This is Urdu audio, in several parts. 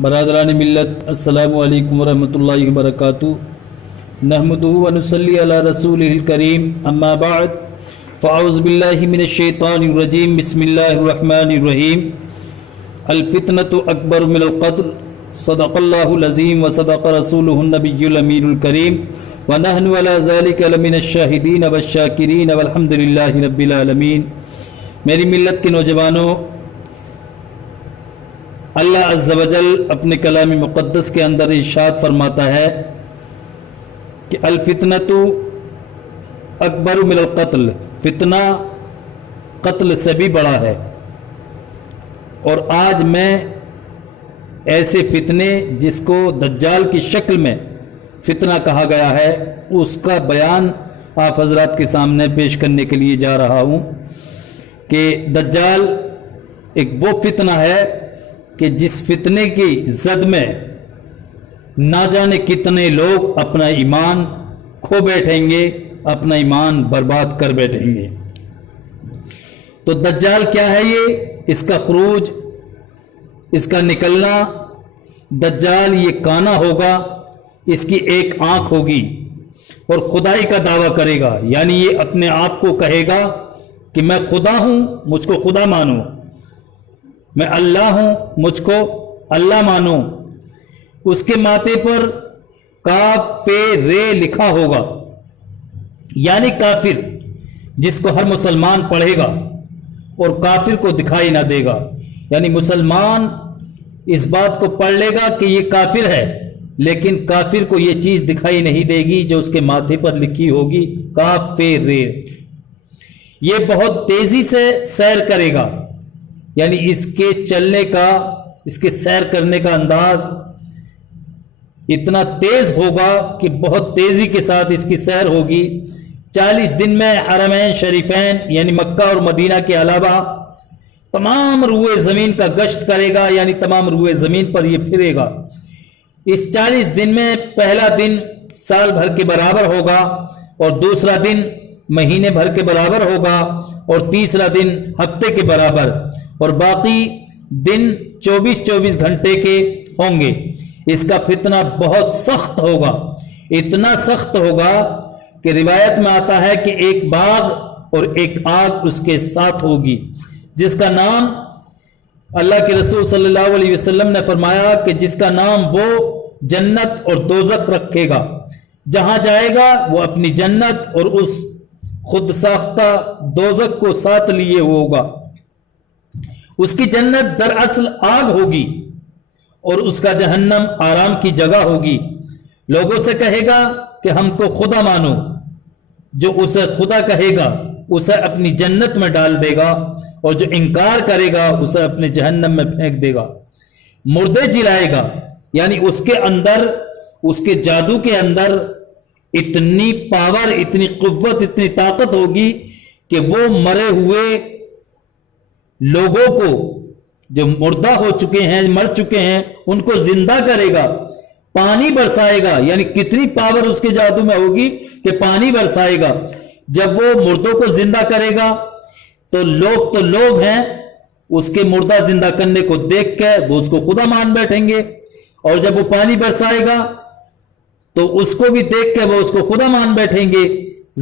برادران ملت، السلام علیکم ورحمۃ اللہ وبرکاتہ۔ نحمدہ ونصلی علی رسولہ الکریم، اما بعد فاعوذ باللہ من الشیطان الرجیم، بسم اللہ الرحمن الرحیم۔ الفتنۃ اکبر من القتل، صدق اللہ العظیم وصدق رسولہ النبی الامین الکریم، ونحن علی ذلک لمن الشاہدین والشاکرین والحمد للہ رب العالمین۔ میری ملت کے نوجوانوں، اللہ عز و جل اپنے کلام مقدس کے اندر ارشاد فرماتا ہے کہ الفتنۃ اکبر من القتل، فتنہ قتل سے بھی بڑا ہے۔ اور آج میں ایسے فتنے جس کو دجال کی شکل میں فتنہ کہا گیا ہے، اس کا بیان آپ حضرات کے سامنے پیش کرنے کے لیے جا رہا ہوں کہ دجال ایک وہ فتنہ ہے کہ جس فتنے کی زد میں نہ جانے کتنے لوگ اپنا ایمان کھو بیٹھیں گے، اپنا ایمان برباد کر بیٹھیں گے۔ تو دجال کیا ہے؟ یہ اس کا خروج، اس کا نکلنا۔ دجال یہ کانا ہوگا، اس کی ایک آنکھ ہوگی اور خدائی کا دعویٰ کرے گا، یعنی یہ اپنے آپ کو کہے گا کہ میں خدا ہوں، مجھ کو خدا مانو، میں اللہ ہوں، مجھ کو اللہ مانو۔ اس کے ماتھے پر کاف پہ رے لکھا ہوگا، یعنی کافر، جس کو ہر مسلمان پڑھے گا اور کافر کو دکھائی نہ دے گا۔ یعنی مسلمان اس بات کو پڑھ لے گا کہ یہ کافر ہے، لیکن کافر کو یہ چیز دکھائی نہیں دے گی جو اس کے ماتھے پر لکھی ہوگی، کاف پہ رے۔ یہ بہت تیزی سے سیر کرے گا، یعنی اس کے چلنے کا، اس کے سیر کرنے کا انداز اتنا تیز ہوگا کہ بہت تیزی کے ساتھ اس کی سیر ہوگی۔ 40 دن میں حرمین شریفین یعنی مکہ اور مدینہ کے علاوہ تمام روئے زمین کا گشت کرے گا، یعنی تمام روئے زمین پر یہ پھرے گا۔ اس 40 دن میں پہلا دن سال بھر کے برابر ہوگا، اور دوسرا دن مہینے بھر کے برابر ہوگا، اور تیسرا دن ہفتے کے برابر، اور باقی دن 24 گھنٹے کے ہوں گے۔ اس کا فتنہ بہت سخت ہوگا، اتنا سخت ہوگا کہ روایت میں آتا ہے کہ ایک باغ اور ایک آگ اس کے ساتھ ہوگی، جس کا نام اللہ کے رسول صلی اللہ علیہ وسلم نے فرمایا کہ جس کا نام وہ جنت اور دوزخ رکھے گا، جہاں جائے گا وہ اپنی جنت اور اس خود ساختہ دوزخ کو ساتھ لیے ہوگا۔ اس کی جنت دراصل آگ ہوگی اور اس کا جہنم آرام کی جگہ ہوگی۔ لوگوں سے کہے گا کہ ہم کو خدا مانو، جو اسے خدا کہے گا اسے اپنی جنت میں ڈال دے گا، اور جو انکار کرے گا اسے اپنے جہنم میں پھینک دے گا۔ مردے جلائے گا، یعنی اس کے اندر، اس کے جادو کے اندر اتنی پاور، اتنی قوت، اتنی طاقت ہوگی کہ وہ مرے ہوئے لوگوں کو، جو مردہ ہو چکے ہیں، مر چکے ہیں، ان کو زندہ کرے گا۔ پانی برسائے گا، یعنی کتنی پاور اس کے جادو میں ہوگی کہ پانی برسائے گا۔ جب وہ مردوں کو زندہ کرے گا تو لوگ ہیں، اس کے مردہ زندہ کرنے کو دیکھ کے وہ اس کو خدا مان بیٹھیں گے، اور جب وہ پانی برسائے گا تو اس کو بھی دیکھ کے وہ اس کو خدا مان بیٹھیں گے۔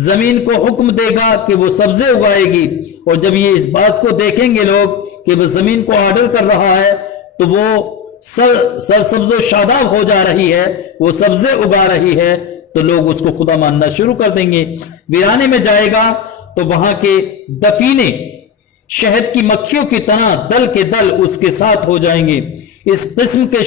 زمین کو حکم دے گا کہ وہ سبزے اگائے گی، اور جب یہ اس بات کو دیکھیں گے لوگ کہ وہ زمین کو آرڈر کر رہا ہے تو وہ سرسبز و شاداب ہو جا رہی ہے، وہ سبزے اگا رہی ہے، تو لوگ اس کو خدا ماننا شروع کر دیں گے۔ ویرانے میں جائے گا تو وہاں کے دفینے شہد کی مکھیوں کی طرح دل کے دل اس کے ساتھ ہو جائیں گے۔ اس قسم کے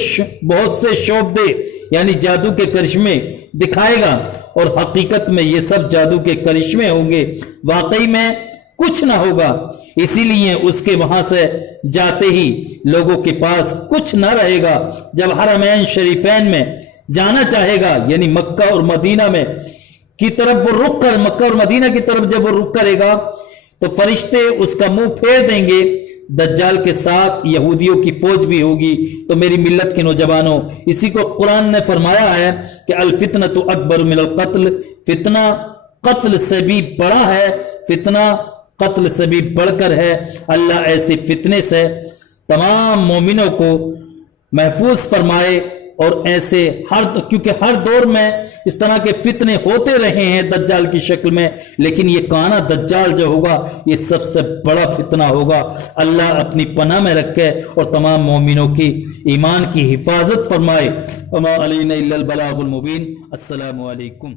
بہت سے شعبدے یعنی جادو کے کرشمے دکھائے گا، اور حقیقت میں یہ سب جادو کے کرشمے ہوں گے، واقعی میں کچھ نہ ہوگا۔ اسی لیے اس کے وہاں سے جاتے ہی لوگوں کے پاس کچھ نہ رہے گا۔ جب حرمین شریفین میں جانا چاہے گا، یعنی مکہ اور مدینہ میں کی طرف وہ رخ کر، مکہ اور مدینہ کی طرف جب وہ رخ کرے گا تو فرشتے اس کا منہ پھیر دیں گے۔ دجال کے ساتھ یہودیوں کی فوج بھی ہوگی۔ تو میری ملت کے نوجوانوں، اسی کو قرآن نے فرمایا ہے کہ الفتنۃ اکبر من القتل، فتنہ قتل سے بھی بڑا ہے، فتنہ قتل سے بھی بڑھ کر ہے۔ اللہ ایسے فتنے سے تمام مومنوں کو محفوظ فرمائے، اور ایسے کیونکہ ہر دور میں اس طرح کے فتنے ہوتے رہے ہیں دجال کی شکل میں، لیکن یہ کانا دجال جو ہوگا یہ سب سے بڑا فتنہ ہوگا۔ اللہ اپنی پناہ میں رکھے اور تمام مومنوں کی ایمان کی حفاظت فرمائے۔ وما علینا الا البلاغ المبین۔ السلام علیکم۔